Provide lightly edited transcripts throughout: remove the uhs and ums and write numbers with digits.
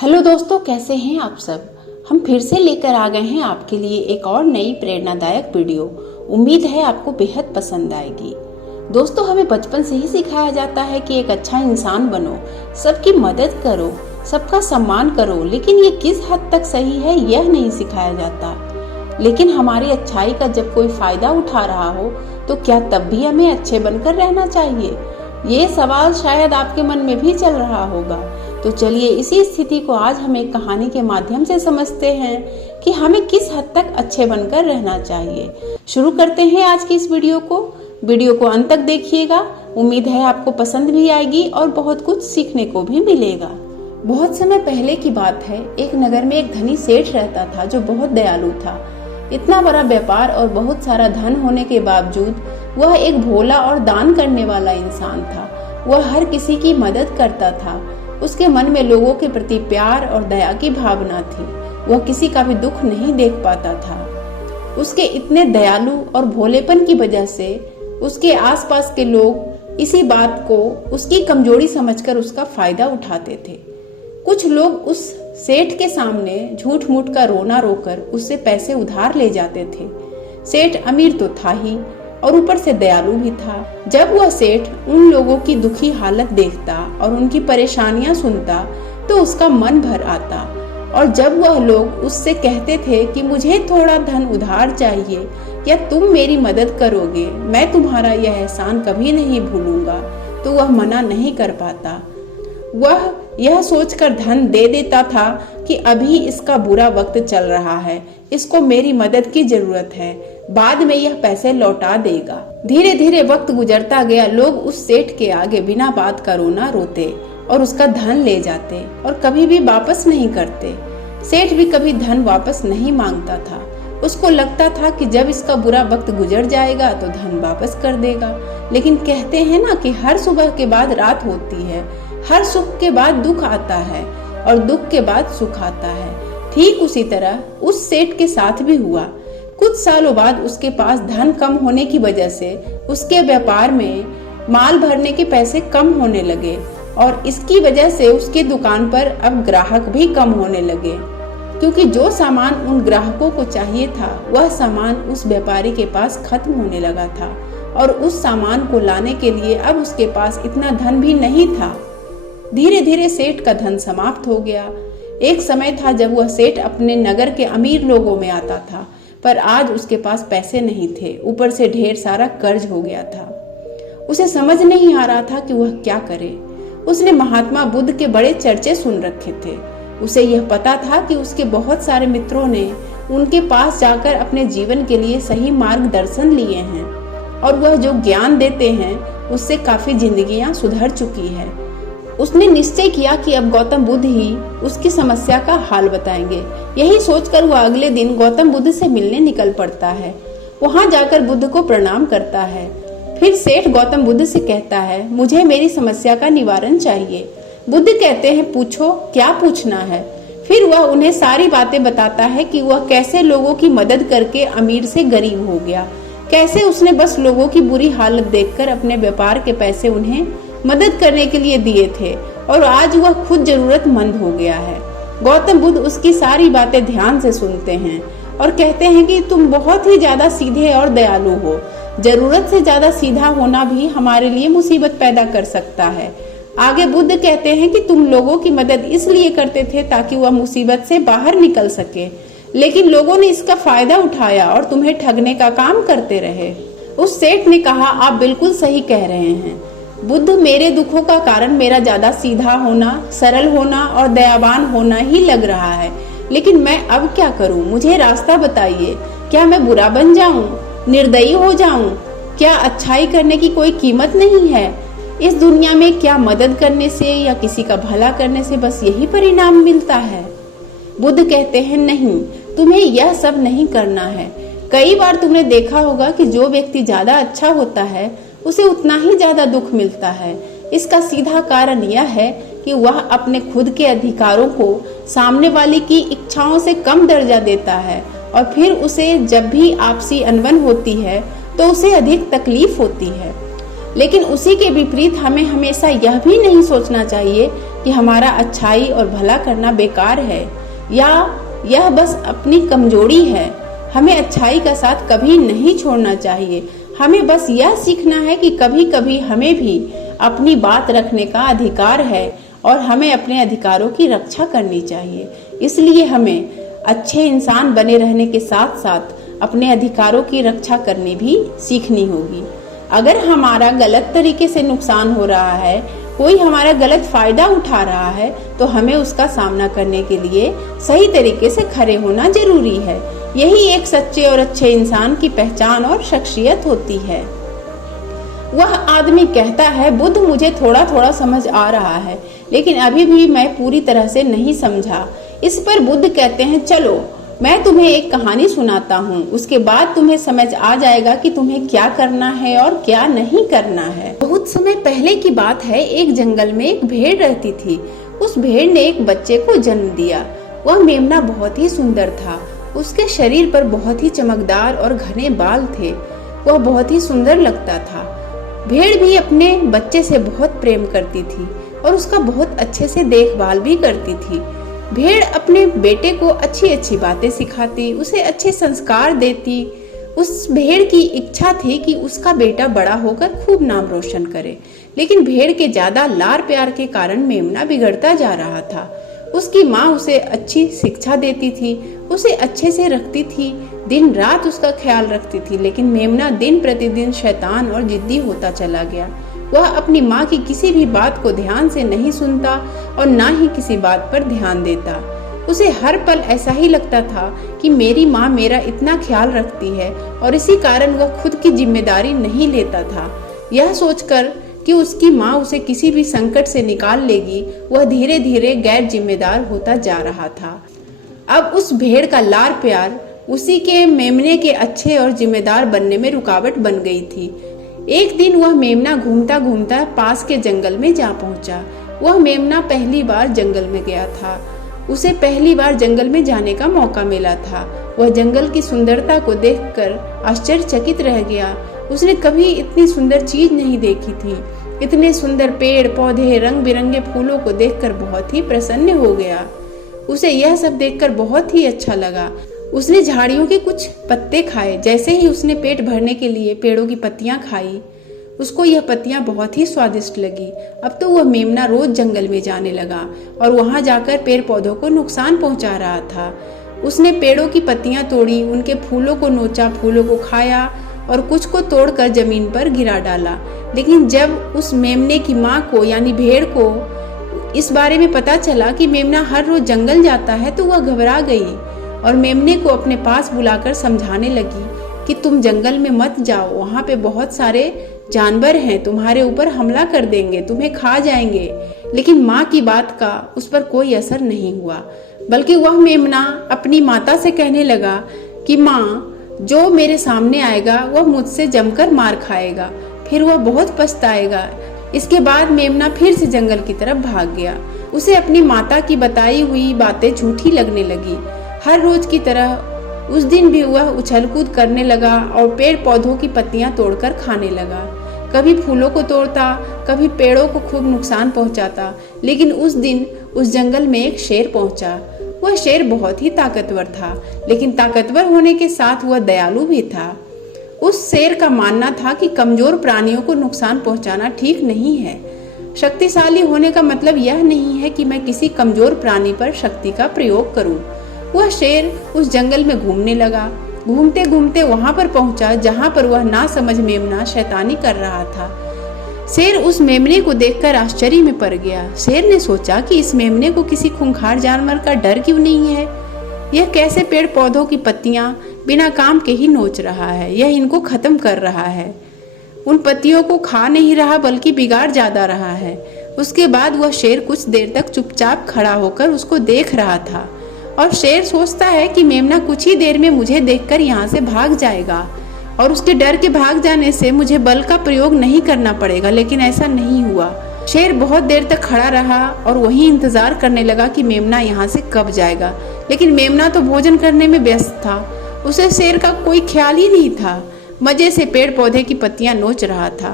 Hello दोस्तों, कैसे हैं आप सब। हम फिर से लेकर आ गए हैं आपके लिए एक और नई प्रेरणादायक वीडियो। उम्मीद है आपको बेहद पसंद आएगी। दोस्तों, हमें बचपन से ही सिखाया जाता है कि एक अच्छा इंसान बनो, सबकी मदद करो, सबका सम्मान करो, लेकिन ये किस हद तक सही है यह नहीं सिखाया जाता। लेकिन हमारी अच्छाई का जब कोई फायदा उठा रहा हो तो क्या तब भी हमें अच्छे बनकर रहना चाहिए? ये सवाल शायद आपके मन में भी चल रहा होगा। तो चलिए इसी स्थिति को आज हम एक कहानी के माध्यम से समझते हैं कि हमें किस हद तक अच्छे बनकर रहना चाहिए। शुरू करते हैं आज की इस वीडियो को अंत तक देखिएगा। उम्मीद है आपको पसंद भी आएगी और बहुत कुछ सीखने को भी मिलेगा। बहुत समय पहले की बात है। एक नगर में एक धनी सेठ रहता था जो बहुत दयालु था। इतना बड़ा व्यापार और बहुत सारा धन होने के बावजूद वह एक भोला और दान करने वाला इंसान था। वह हर किसी की मदद करता था। उसके मन में लोगों के प्रति प्यार और दया की भावना थी। वह किसी का भी दुख नहीं देख पाता था। उसके इतने दयालु और भोलेपन की वजह से उसके आसपास के लोग इसी बात को उसकी कमजोरी समझकर उसका फायदा उठाते थे। कुछ लोग उस सेठ के सामने झूठ मूठ का रोना रोकर उससे पैसे उधार ले जाते थे। सेठ अमीर तो था ही और ऊपर से दयालु भी था। जब वह सेठ उन लोगों की दुखी हालत देखता और उनकी परेशानियां सुनता तो उसका मन भर आता। और जब वह लोग उससे कहते थे कि मुझे थोड़ा धन उधार चाहिए या तुम मेरी मदद करोगे, मैं तुम्हारा यह एहसान कभी नहीं भूलूंगा, तो वह मना नहीं कर पाता। वह यह सोचकर धन दे देता था कि अभी इसका बुरा वक्त चल रहा है, इसको मेरी मदद की जरूरत है, बाद में यह पैसे लौटा देगा। धीरे धीरे वक्त गुजरता गया। लोग उस सेठ के आगे बिना बात का रोना रोते और उसका धन ले जाते और कभी भी वापस नहीं करते। सेठ भी कभी धन वापस नहीं मांगता था। उसको लगता था कि जब इसका बुरा वक्त गुजर जाएगा तो धन वापस कर देगा। लेकिन कहते हैं ना कि हर सुबह के बाद रात होती है, हर सुख के बाद दुख आता है और दुख के बाद सुख आता है। ठीक उसी तरह उस सेठ के साथ भी हुआ। कुछ सालों बाद उसके पास धन कम होने की वजह से उसके व्यापार में माल भरने के पैसे कम होने लगे और इसकी वजह से उसकी दुकान पर अब ग्राहक भी कम होने लगे, क्योंकि जो सामान उन ग्राहकों को चाहिए था वह सामान उस व्यापारी के पास खत्म होने लगा था और उस सामान को लाने के लिए अब उसके पास इतना धन भी नहीं था। धीरे धीरे सेठ का धन समाप्त हो गया। एक समय था जब वह सेठ अपने नगर के अमीर लोगों में आता था, पर आज उसके पास पैसे नहीं थे, ऊपर से ढेर सारा कर्ज हो गया था। उसे समझ नहीं आ रहा था कि वह क्या करे। उसने महात्मा बुद्ध के बड़े चर्चे सुन रखे थे। उसे यह पता था कि उसके बहुत सारे मित्रों ने उनके पास जाकर अपने जीवन के लिए सही मार्गदर्शन लिए हैं और वह जो ज्ञान देते हैं उससे काफी जिंदगियां सुधर चुकी है। उसने निश्चय किया कि अब गौतम बुद्ध ही उसकी समस्या का हाल बताएंगे। यही सोचकर वह अगले दिन गौतम बुद्ध से मिलने निकल पड़ता है। वहां जाकर बुद्ध को प्रणाम करता है। फिर सेठ गौतम बुद्ध से कहता है, मुझे मेरी समस्या का निवारण चाहिए। बुद्ध कहते हैं, पूछो, क्या पूछना है। फिर वह उन्हें सारी बातें बताता है कि वह कैसे लोगों की मदद करके अमीर से गरीब हो गया, कैसे उसने बस लोगों की बुरी हालत देखकर अपने व्यापार के पैसे उन्हें मदद करने के लिए दिए थे और आज वह खुद जरूरतमंद हो गया है। गौतम बुद्ध उसकी सारी बातें ध्यान से सुनते हैं और कहते हैं कि तुम बहुत ही ज्यादा सीधे और दयालु हो। जरूरत से ज्यादा सीधा होना भी हमारे लिए मुसीबत पैदा कर सकता है। आगे बुद्ध कहते हैं कि तुम लोगों की मदद इसलिए करते थे ताकि वह मुसीबत से बाहर निकल सके, लेकिन लोगों ने इसका फायदा उठाया और तुम्हें ठगने का काम करते रहे। उस सेठ ने कहा, आप बिल्कुल सही कह रहे हैं बुद्ध, मेरे दुखों का कारण मेरा ज्यादा सीधा होना, सरल होना और दयावान होना ही लग रहा है, लेकिन मैं अब क्या करूं? मुझे रास्ता बताइए। क्या मैं बुरा बन जाऊं, निर्दयी हो जाऊं? क्या अच्छाई करने की कोई कीमत नहीं है? इस दुनिया में क्या मदद करने से या किसी का भला करने से बस यही परिणाम मिलता है? बुद्ध कहते हैं, नहीं, तुम्हें यह सब नहीं करना है। कई बार तुमने देखा होगा कि जो व्यक्ति ज्यादा अच्छा होता है उसे उतना ही ज्यादा दुख मिलता है। इसका सीधा कारण यह है कि वह अपने खुद के अधिकारों को सामने वाले की इच्छाओं से कम दर्जा देता है और फिर उसे जब भी आपसी अनबन होती है तो उसे अधिक तकलीफ होती है। लेकिन उसी के विपरीत हमें हमेशा यह भी नहीं सोचना चाहिए कि हमारा अच्छाई और भला करना बेकार है या यह बस अपनी कमजोरी है। हमें अच्छाई का साथ कभी नहीं छोड़ना चाहिए। हमें बस यह सीखना है कि कभी कभी हमें भी अपनी बात रखने का अधिकार है और हमें अपने अधिकारों की रक्षा करनी चाहिए। इसलिए हमें अच्छे इंसान बने रहने के साथ साथ अपने अधिकारों की रक्षा करनी भी सीखनी होगी। अगर हमारा गलत तरीके से नुकसान हो रहा है, कोई हमारा गलत फायदा उठा रहा है, तो हमें उसका सामना करने के लिए सही तरीके से खड़े होना जरूरी है। यही एक सच्चे और अच्छे इंसान की पहचान और शख्सियत होती है। वह आदमी कहता है, बुद्ध मुझे थोड़ा थोड़ा समझ आ रहा है, लेकिन अभी भी मैं पूरी तरह से नहीं समझा। इस पर बुद्ध कहते हैं, चलो मैं तुम्हें एक कहानी सुनाता हूँ, उसके बाद तुम्हें समझ आ जाएगा कि तुम्हें क्या करना है और क्या नहीं करना है। बहुत समय पहले की बात है, एक जंगल में एक भेड़ रहती थी। उस भेड़ ने एक बच्चे को जन्म दिया। वह मेमना बहुत ही सुंदर था। उसके शरीर पर बहुत ही चमकदार और घने बाल थे। वह बहुत ही सुंदर लगता था। भेड़ भी अपने बच्चे से बहुत प्रेम करती थी और उसका बहुत अच्छे से देखभाल भी करती थी। भेड़ अपने बेटे को अच्छी अच्छी बातें सिखाती, उसे अच्छे संस्कार देती। उस भेड़ की इच्छा थी कि उसका बेटा बड़ा होकर खूब नाम रोशन करे, लेकिन भेड़ के ज्यादा लाड़ प्यार के कारण मेमना बिगड़ता जा रहा था। उसकी माँ उसे अच्छी शिक्षा देती थी, उसे अच्छे से रखती थी, दिन रात उसका ख्याल रखती थी, लेकिन मेमना दिन प्रतिदिन शैतान और जिद्दी होता चला गया। वह अपनी माँ की किसी भी बात को ध्यान से नहीं सुनता और ना ही किसी बात पर ध्यान देता। उसे हर पल ऐसा ही लगता था कि मेरी माँ मेरा इतना ख्याल रखती है, और इसी कारण वह खुद की जिम्मेदारी नहीं लेता था। यह सोचकर कि उसकी माँ उसे किसी भी संकट से निकाल लेगी, वह धीरे धीरे गैर जिम्मेदार होता जा रहा था। अब उस भेड़ का लाड़ प्यार उसी के मेमने के अच्छे और जिम्मेदार बनने में रुकावट बन गई थी। एक दिन वह मेमना घूमता घूमता पास के जंगल में जा पहुंचा। वह मेमना पहली बार जंगल में गया था। उसे पहली बार जंगल में जाने का मौका मिला था। वह जंगल की सुंदरता को देखकर आश्चर्यचकित रह गया। उसने कभी इतनी सुंदर चीज नहीं देखी थी। इतने सुंदर पेड़ पौधे, रंग बिरंगे फूलों को देखकर बहुत ही प्रसन्न हो गया। उसे यह सब देखकर बहुत ही अच्छा लगा। उसने झाड़ियों के कुछ पत्ते खाए। जैसे ही उसने पेट भरने के लिए पेड़ों की पत्तियां खाई, उसको यह पत्तियां बहुत ही स्वादिष्ट लगी। अब तो वह मेमना रोज जंगल में जाने लगा और वहां जाकर पेड़ पौधों को नुकसान पहुंचा रहा था। उसने पेड़ों की पत्तियां तोड़ी, उनके फूलों को नोचा, फूलों को खाया और कुछ को तोड़कर जमीन पर गिरा डाला। लेकिन जब उस मेमने की माँ को यानी भेड़ को इस बारे में पता चला कि मेमना हर रोज जंगल जाता है, तो वह घबरा गई और मेमने को अपने पास बुलाकर समझाने लगी कि तुम जंगल में मत जाओ, वहाँ पे बहुत सारे जानवर हैं, तुम्हारे ऊपर हमला कर देंगे, तुम्हें खा जाएंगे। लेकिन माँ की बात का उस पर कोई असर नहीं हुआ, बल्कि वह मेमना अपनी माता से कहने लगा कि माँ, जो मेरे सामने आएगा वह मुझसे जमकर मार खाएगा, फिर वह बहुत पछताएगा। इसके बाद मेमना फिर से जंगल की तरफ भाग गया। उसे अपनी माता की बताई हुई बातें झूठी लगने लगी। हर रोज की तरह उस दिन भी वह उछल कूद करने लगा और पेड़ पौधों की पत्तियां तोड़कर खाने लगा। कभी फूलों को तोड़ता, कभी पेड़ों को खूब नुकसान पहुंचाता। लेकिन उस दिन उस जंगल में एक शेर पहुंचा। वह शेर बहुत ही ताकतवर था, लेकिन ताकतवर होने के साथ वह दयालु भी था। उस शेर का मानना था कि कमजोर प्राणियों को नुकसान पहुंचाना ठीक नहीं है। शक्तिशाली होने का मतलब यह नहीं है कि मैं किसी कमजोर प्राणी पर शक्ति का प्रयोग करूं। वह शेर उस जंगल में घूमने लगा। घूमते घूमते वहां पर पहुंचा जहां पर वह ना समझ मेमना शैतानी कर रहा था। शेर उस मेमने को देखकर आश्चर्य में पड़ गया। शेर ने सोचा कि इस मेमने को किसी खूंखार जानवर का डर क्यों नहीं है। यह कैसे पेड़ पौधों की पत्तियां बिना काम के ही नोच रहा है। यह इनको खत्म कर रहा है, उन पत्तियों को खा नहीं रहा बल्कि बिगाड़ ज्यादा रहा है। उसके बाद वह शेर कुछ देर तक चुपचाप खड़ा होकर उसको देख रहा था और शेर सोचता है कि मेमना कुछ ही देर में मुझे देखकर यहाँ से भाग जाएगा और उसके डर के भाग जाने से मुझे बल का प्रयोग नहीं करना पड़ेगा। लेकिन ऐसा नहीं हुआ। शेर बहुत देर तक खड़ा रहा और वही इंतजार करने लगा कि मेमना यहाँ से कब जाएगा। लेकिन मेमना तो भोजन करने में व्यस्त था। उसे शेर का कोई ख्याल ही नहीं था। मजे से पेड़ पौधे की पत्तियां नोच रहा था,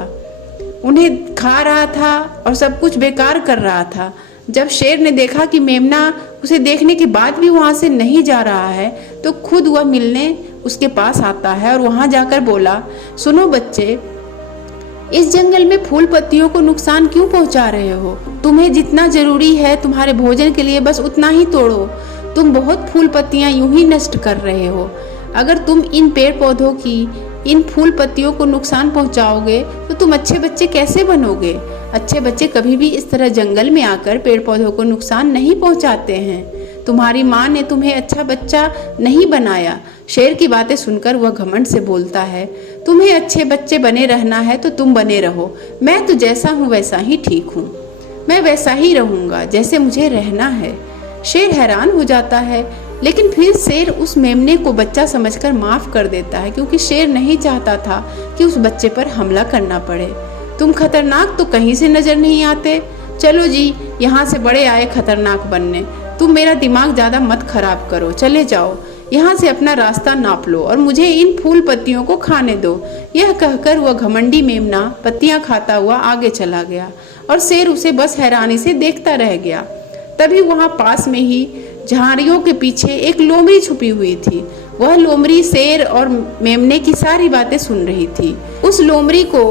उन्हें खा रहा था और सब कुछ बेकार कर रहा था। जब शेर ने देखा कि मेमना उसे देखने के बाद भी वहां से नहीं जा रहा है तो खुद वह मिलने उसके पास आता है और वहां जाकर बोला, सुनो बच्चे, इस जंगल में फूल पत्तियों को नुकसान क्यों पहुंचा रहे हो? तुम्हें जितना जरूरी है तुम्हारे भोजन के लिए बस उतना ही तोड़ो। तुम बहुत फूल पत्तियां यूं ही नष्ट कर रहे हो। अगर तुम इन पेड़ पौधों की इन फूल पत्तियों को नुकसान पहुंचाओगे तो तुम अच्छे बच्चे कैसे बनोगे? अच्छे बच्चे कभी भी इस तरह जंगल में आकर पेड़ पौधों को नुकसान नहीं पहुंचाते हैं। तुम्हारी माँ ने तुम्हें अच्छा बच्चा नहीं बनाया। शेर की बातें सुनकर वह घमंड से बोलता है, तुम्हें अच्छे बच्चे बने रहना है तो तुम बने रहो। मैं तो जैसा हूँ वैसा ही ठीक हूँ। मैं वैसा ही रहूंगा जैसे मुझे रहना है। शेर हैरान हो जाता है, लेकिन फिर शेर उस मेमने को बच्चा समझकर माफ कर देता है, क्योंकि शेर नहीं चाहता था कि उस बच्चे पर हमला करना पड़े। तुम खतरनाक तो कहीं से नजर नहीं आते। चलो जी, यहाँ से बड़े आए खतरनाक बनने। तुम मेरा दिमाग ज्यादा मत खराब करो, चले जाओ। यहाँ से अपना रास्ता नाप लो और मुझे इन फूल पत्तियों को खाने दो। यह कहकर वह घमंडी मेमना पत्तियां खाता हुआ आगे चला गया और शेर उसे बस हैरानी से देखता रह गया। तभी वहां पास में ही झाड़ियों के पीछे एक लोमड़ी छुपी हुई थी। वह लोमड़ी शेर और मेमने की सारी बातें सुन रही थी। उस लोमड़ी को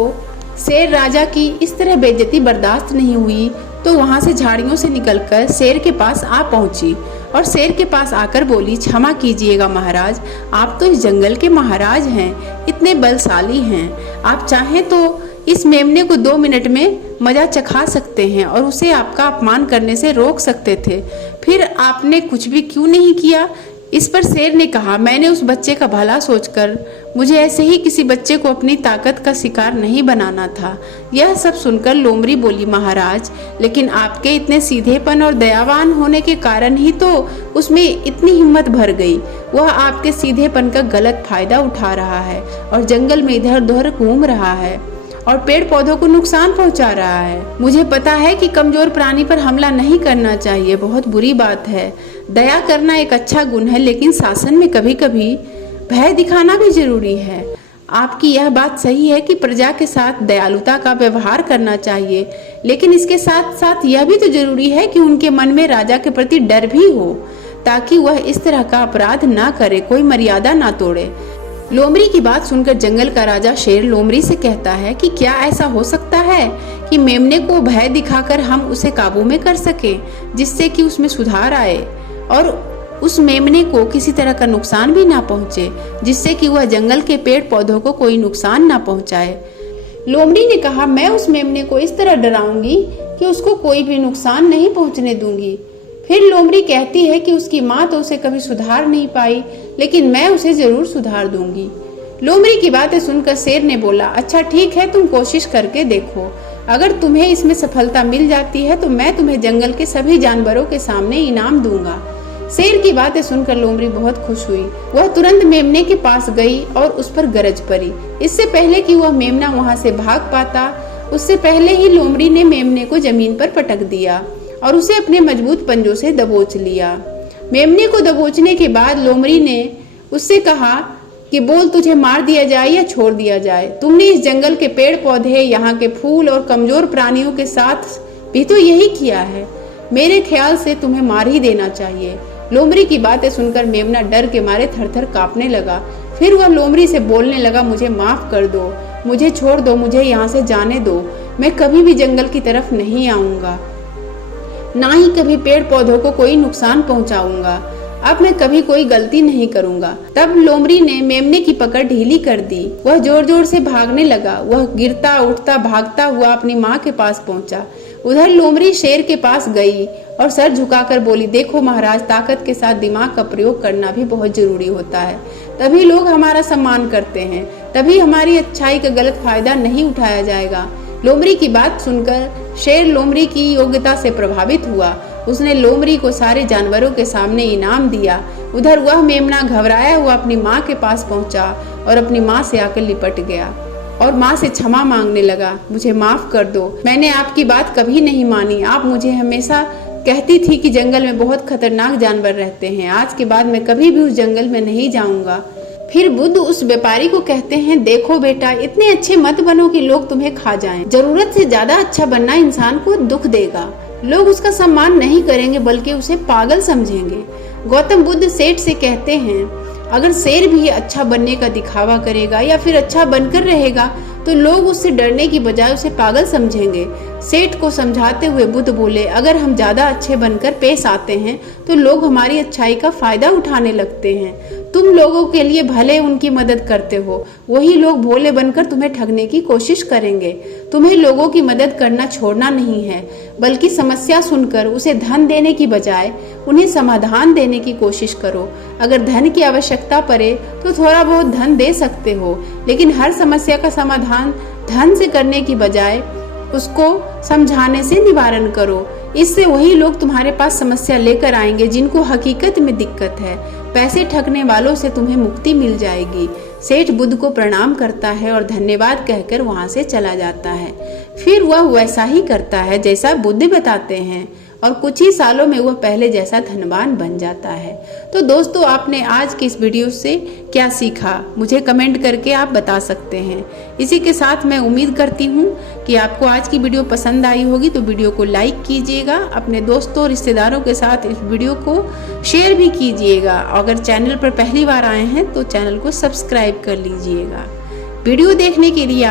शेर राजा की इस तरह बेइज्जती बर्दाश्त नहीं हुई, तो वहां से झाड़ियों से निकलकर शेर के पास आ पहुंची और शेर के पास आकर बोली, क्षमा कीजिएगा महाराज, आप तो इस जंगल के महाराज हैं, इतने बलशाली हैं। आप चाहें तो इस मेमने को 2 मिनट में मजा चखा सकते हैं और उसे आपका अपमान करने से रोक सकते थे। फिर आपने कुछ भी क्यों नहीं किया? इस पर शेर ने कहा, मैंने उस बच्चे का भला सोचकर मुझे ऐसे ही किसी बच्चे को अपनी ताकत का शिकार नहीं बनाना था। यह सब सुनकर लोमड़ी बोली, महाराज, लेकिन आपके इतने सीधेपन और दयावान होने के कारण ही तो उसमें इतनी हिम्मत भर गई। वह आपके सीधेपन का गलत फायदा उठा रहा है और जंगल में इधर उधर घूम रहा है और पेड़ पौधों को नुकसान पहुंचा रहा है। मुझे पता है कि कमजोर प्राणी पर हमला नहीं करना चाहिए, बहुत बुरी बात है। दया करना एक अच्छा गुण है, लेकिन शासन में कभी कभी भय दिखाना भी जरूरी है। आपकी यह बात सही है कि प्रजा के साथ दयालुता का व्यवहार करना चाहिए, लेकिन इसके साथ साथ यह भी तो जरूरी है कि उनके मन में राजा के प्रति डर भी हो, ताकि वह इस तरह का अपराध ना करे, कोई मर्यादा ना तोड़े। लोमड़ी की बात सुनकर जंगल का राजा शेर लोमड़ी से कहता है कि क्या ऐसा हो सकता है कि मेमने को भय दिखाकर हम उसे काबू में कर सके, जिससे कि उसमें सुधार आए और उस मेमने को किसी तरह का नुकसान भी ना पहुंचे, जिससे कि वह जंगल के पेड़ पौधों को कोई नुकसान ना पहुंचाए। लोमड़ी ने कहा, मैं उस मेमने को इस तरह डराऊंगी कि उसको कोई भी नुकसान नहीं पहुंचने दूंगी। फिर लोमड़ी कहती है कि उसकी माँ तो उसे कभी सुधार नहीं पाई, लेकिन मैं उसे जरूर सुधार दूंगी। लोमड़ी की बातें सुनकर शेर ने बोला, अच्छा ठीक है, तुम कोशिश करके देखो। अगर तुम्हें इसमें सफलता मिल जाती है तो मैं तुम्हें जंगल के सभी जानवरों के सामने इनाम दूंगा। शेर की बातें सुनकर लोमड़ी बहुत खुश हुई। वह तुरंत मेमने के पास गई और उस पर गरज पड़ी। इससे पहले कि वह मेमना वहां से भाग पाता, उससे पहले ही लोमड़ी ने मेमने को जमीन पर पटक दिया और उसे अपने मजबूत पंजों से दबोच लिया। मेमने को दबोचने के बाद लोमड़ी ने उससे कहा कि बोल, तुझे मार दिया जाए या छोड़ दिया जाए। तुमने इस जंगल के पेड़ पौधे, यहाँ के फूल और कमजोर प्राणियों के साथ भी तो यही किया है। मेरे ख्याल से तुम्हें मार ही देना चाहिए। लोमड़ी की बातें सुनकर मेमना डर के मारे थर-थर कांपने लगा। फिर वह लोमड़ी से बोलने लगा, मुझे माफ कर दो, मुझे छोड़ दो, मुझे यहाँ से जाने दो। मैं कभी भी जंगल की तरफ नहीं आऊंगा, ना ही कभी पेड़ पौधों को कोई नुकसान पहुंचाऊंगा। अब मैं कभी कोई गलती नहीं करूंगा। तब लोमड़ी ने मेमने की पकड़ ढीली कर दी। वह जोर जोर से भागने लगा। वह गिरता उठता भागता हुआ अपनी माँ के पास पहुंचा। उधर लोमड़ी शेर के पास गई और सर झुकाकर बोली, देखो महाराज, ताकत के साथ दिमाग का प्रयोग करना भी बहुत जरूरी होता है, तभी लोग हमारा सम्मान करते हैं, तभी हमारी अच्छाई का गलत फायदा नहीं उठाया जाएगा। लोमड़ी की बात सुनकर शेर लोमड़ी की योग्यता से प्रभावित हुआ। उसने लोमड़ी को सारे जानवरों के सामने इनाम दिया। उधर वह मेमना घबराया हुआ अपनी माँ के पास पहुंचा और अपनी माँ से आकर लिपट गया और माँ से क्षमा मांगने लगा, मुझे माफ कर दो, मैंने आपकी बात कभी नहीं मानी। आप मुझे हमेशा कहती थी कि जंगल में बहुत खतरनाक जानवर रहते हैं। आज के बाद मैं कभी भी उस जंगल में नहीं जाऊंगा। फिर बुद्ध उस व्यापारी को कहते हैं, देखो बेटा, इतने अच्छे मत बनो कि लोग तुम्हें खा जाएं। जरूरत से ज्यादा अच्छा बनना इंसान को दुख देगा। लोग उसका सम्मान नहीं करेंगे बल्कि उसे पागल समझेंगे। गौतम बुद्ध सेठ से कहते हैं, अगर शेर भी अच्छा बनने का दिखावा करेगा या फिर अच्छा बनकर रहेगा तो लोग उससे डरने की बजाय उसे पागल समझेंगे। सेठ को समझाते हुए बुद्ध बोले, अगर हम ज्यादा अच्छे बनकर पेश आते हैं तो लोग हमारी अच्छाई का फायदा उठाने लगते हैं। तुम लोगों के लिए भले उनकी मदद करते हो, वही लोग भोले बनकर तुम्हें ठगने की कोशिश करेंगे। तुम्हें लोगों की मदद करना छोड़ना नहीं है, बल्कि समस्या सुनकर उसे धन देने की बजाय उन्हें समाधान देने की कोशिश करो। अगर धन की आवश्यकता पड़े तो थोड़ा बहुत धन दे सकते हो, लेकिन हर समस्या का समाधान धन से करने की बजाय उसको समझाने से निवारण करो। इससे वही लोग तुम्हारे पास समस्या लेकर आएंगे जिनको हकीकत में दिक्कत है। पैसे ठगने वालों से तुम्हें मुक्ति मिल जाएगी। सेठ बुद्ध को प्रणाम करता है और धन्यवाद कहकर वहां से चला जाता है। फिर वह वैसा ही करता है जैसा बुद्ध बताते हैं और कुछ ही सालों में वह पहले जैसा धनवान बन जाता है। तो दोस्तों, आपने आज की इस वीडियो से क्या सीखा, मुझे कमेंट करके आप बता सकते हैं। इसी के साथ मैं उम्मीद करती हूँ कि आपको आज की वीडियो पसंद आई होगी, तो वीडियो को लाइक कीजिएगा, अपने दोस्तों रिश्तेदारों के साथ इस वीडियो को शेयर भी कीजिएगा। अगर चैनल पर पहली बार आए हैं तो चैनल को सब्सक्राइब कर लीजिएगा। वीडियो देखने के लिए